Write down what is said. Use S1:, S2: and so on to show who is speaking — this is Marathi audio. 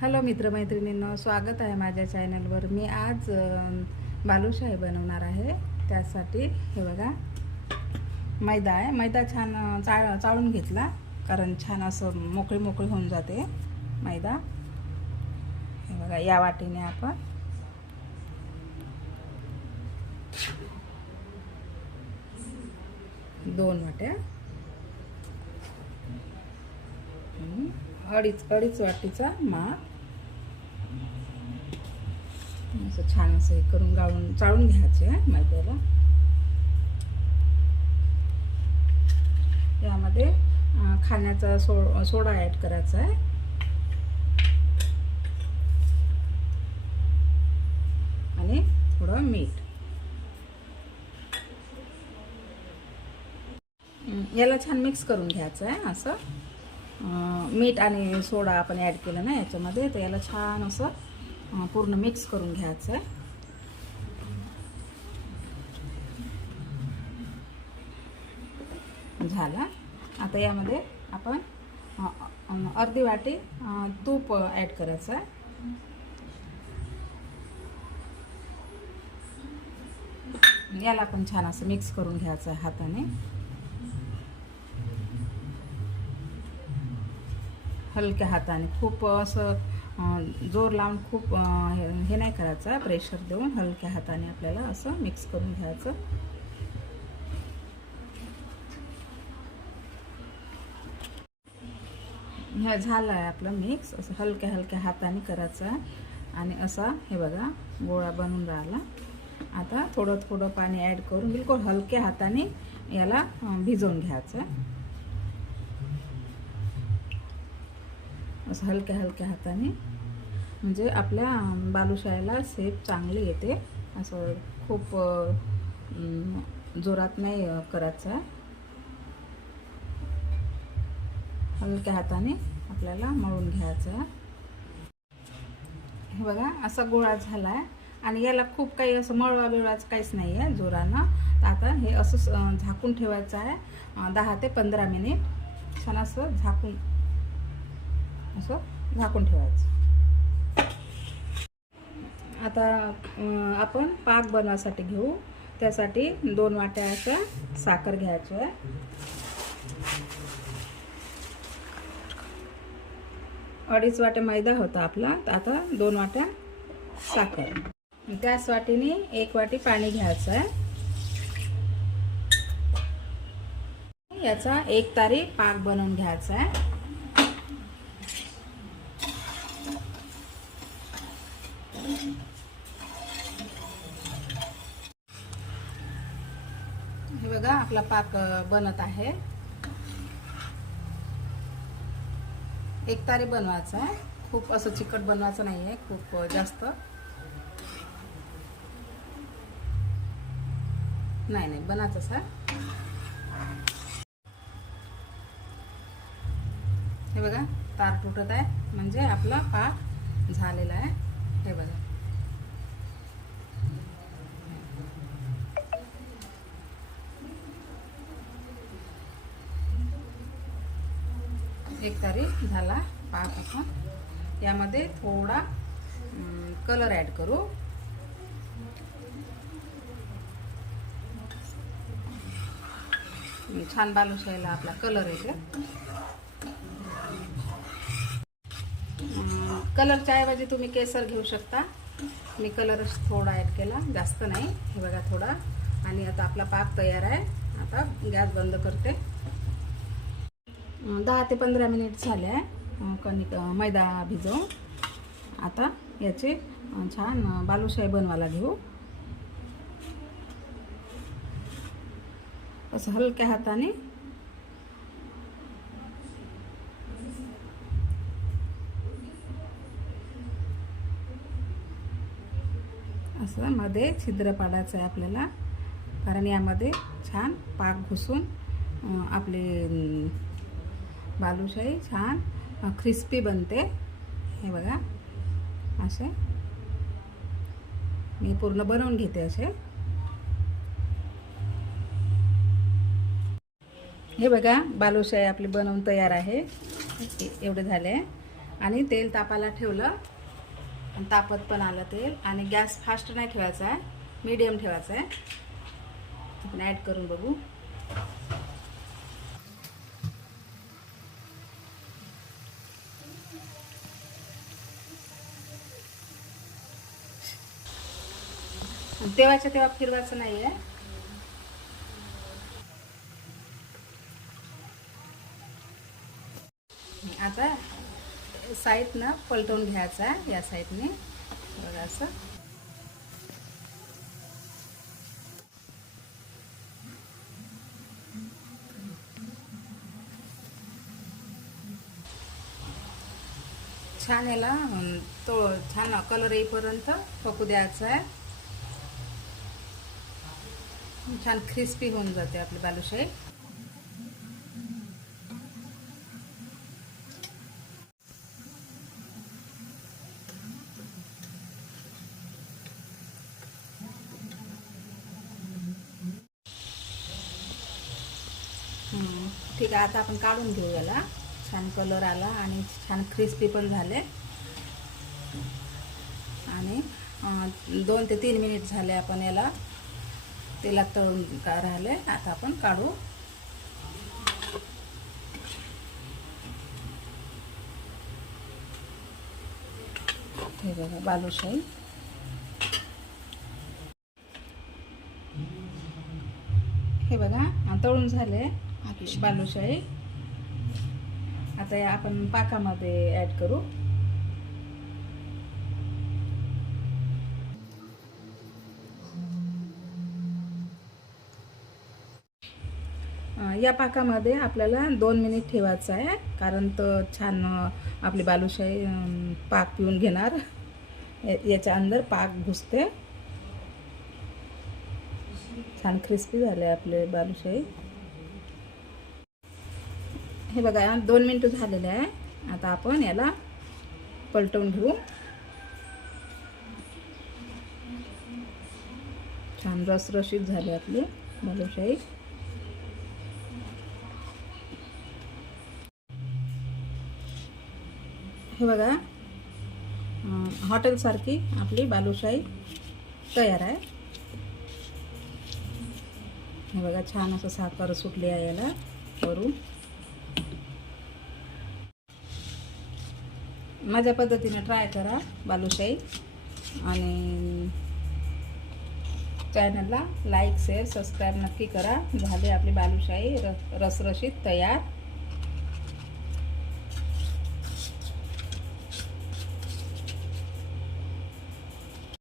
S1: हॅलो मित्रमैत्रिणींनो स्वागत आहे माझ्या चॅनलवर. मी आज बालूशाही बनवणार आहे. त्यासाठी हे बघा मैदा आहे. मैदा छान चाळ चाळून घेतला कारण छान असं मोकळी मोकळी होऊन जाते मैदा. हे बघा या वाटीने आपण दोन वाट्या अडीच अडीच वाटीचा माप असं छान असं हे करून गाळून चाळून घ्यायचे आहे मैद्याला यामध्ये खाण्याचा सो सोडा ॲड करायचा आहे. आणि थोडं मीठ. याला छान मिक्स करून घ्यायचं आहे असं. मीठ आणि सोडा आपण ॲड केलं ना याच्यामध्ये तर याला छान असं पूर्ण मिक्स करून घ्यायचं आहे. झाला. आता यामध्ये आपण अर्धी वाटी तूप ॲड करायचं आहे. याला पण छान असं मिक्स करून घ्यायचं आहे हाताने. हलक्या हाताने. खूप असं जोर लावून खूप हे हे नाही करायचं. प्रेशर देऊन हलक्या हाताने आपल्याला असं मिक्स करून घ्यायचं. हे झालं आहे आपलं मिक्स असं हलक्या हलक्या हाताने करायचं. आहे आणि असा हे बघा गोळा बनून राहिला. आता थोडं थोडं पाणी ॲड करून बिलकुल हलक्या हाताने याला भिजवून घ्यायचं. असं हलक्या हलक्या हाताने. म्हणजे आपल्या बालुशाळेला बालुशाहीला सेप चांगली येते. असं खूप जोरात नाही करायचा करायचं. हलक्या हाताने आपल्याला मळून घ्यायचं. हे बघा असा गोळा झाला आहे आणि याला खूप काही असं मळवा बिळवाचं काहीच नाही आहे जोरानं. तर आता हे असं झाकून ठेवायचं आहे. दहा ते पंधरा मिनिट. छान असं झाकून असं झाकून ठेवायचं. आता आपण पाक बनवायसाठी घेऊ. त्यासाठी दोन वाट्या अशा साखर घ्यायची आहे. अडीच वाट्या मैदा होता आपला. आता दोन वाट्या साखर. त्याच वाटीने एक वाटी पाणी घ्यायचं आहे. याचा एक तारी पाक बनवून घ्यायचा आहे. हे बघा आपला पाक बनत आहे. एक तारी बनवायचा आहे. खूप असं चिकट बनवायचं नाही आहे खूप जास्त. नाही नाही बनायचं सर हे बघा तार तुटत आहे. म्हणजे आपला पाक झालेला आहे. हे बघा. एक तारीख झाला पाच आपण. यामध्ये थोडा कलर ॲड करू. छान छान बालुशाहीला आपला कलर येते कलरच्या ऐवजी तुम्ही केसर घेऊ शकता. मी कलर थोडा ॲड केला जास्त नाही. हे बघा थोडा. आणि आता आपला पाक तयार आहे. आता गॅस बंद करते. दहा ते पंधरा मिनिट झाले आहे. कणिक मैदा भिजवून. आता याचे छान बालूशाही बनवायला घेऊ. असं हलक्या हाताने असं मध्ये छिद्र पाडायचं आहे आपल्याला. कारण यामध्ये छान पाक घुसून आपले आपली बालुशाही छान क्रिस्पी बनते. हे बघा. असे. मी पूर्ण बनवून घेते असे. हे बघा बालुशाही आपली बनवून तयार आहे. एवढं एवढे झाले. आणि तेल तापाला ठेवलं. तापत पण आलं तेल. आणि गॅस फास्ट नाही ठेवायचा आहे. मीडियम ठेवायचा आहे. आपण ॲड करून बघू. तेव्हाच्या तेव्हा फिरवायचं नाही आहे आता साईडनं पलटवून घ्यायचा आहे या साईडने बघा असं. छान याला तो छान कलर येईपर्यंत पकू द्यायचा आहे. छान क्रिस्पी होऊन जाते आपली बालूशाही. ठीक आहे आता आपण काढून घेऊ याला. छान कलर आला आणि छान क्रिस्पी पण झाले. आणि दोन ते तीन मिनिट झाले आपण याला. तेलात तळून का राहिले आता आपण काढू. हे बघा बालूशाही हे बघा तळून झाले. आपली बालुशाही. आता आपण पाकामध्ये ॲड करू. या पाकामध्ये आपल्याला दोन मिनिट ठेवायचं आहे कारण तर छान आपली बालुशाही पाक पिऊन घेणार. याच्या अंदर पाक घुसते. छान क्रिस्पी झाले आपले बालुशाही. हे बघा दोन मिनटं झालेले आहे. आता आपण याला पलटवून घेऊ. छान रसरशीत झाले आपली बालुशाही. हे बघा हॉटेलसारखी आपली बालुशाही तयार आहे. हे बघा छान असं साखर सुटली आहे याला वरून. माझ्या पद्धतीने ट्राय करा बालुशाही. आणि चॅनलला लाईक शेअर सबस्क्राईब नक्की करा. झाले आपली बालुशाही रस रसरशीत तयार.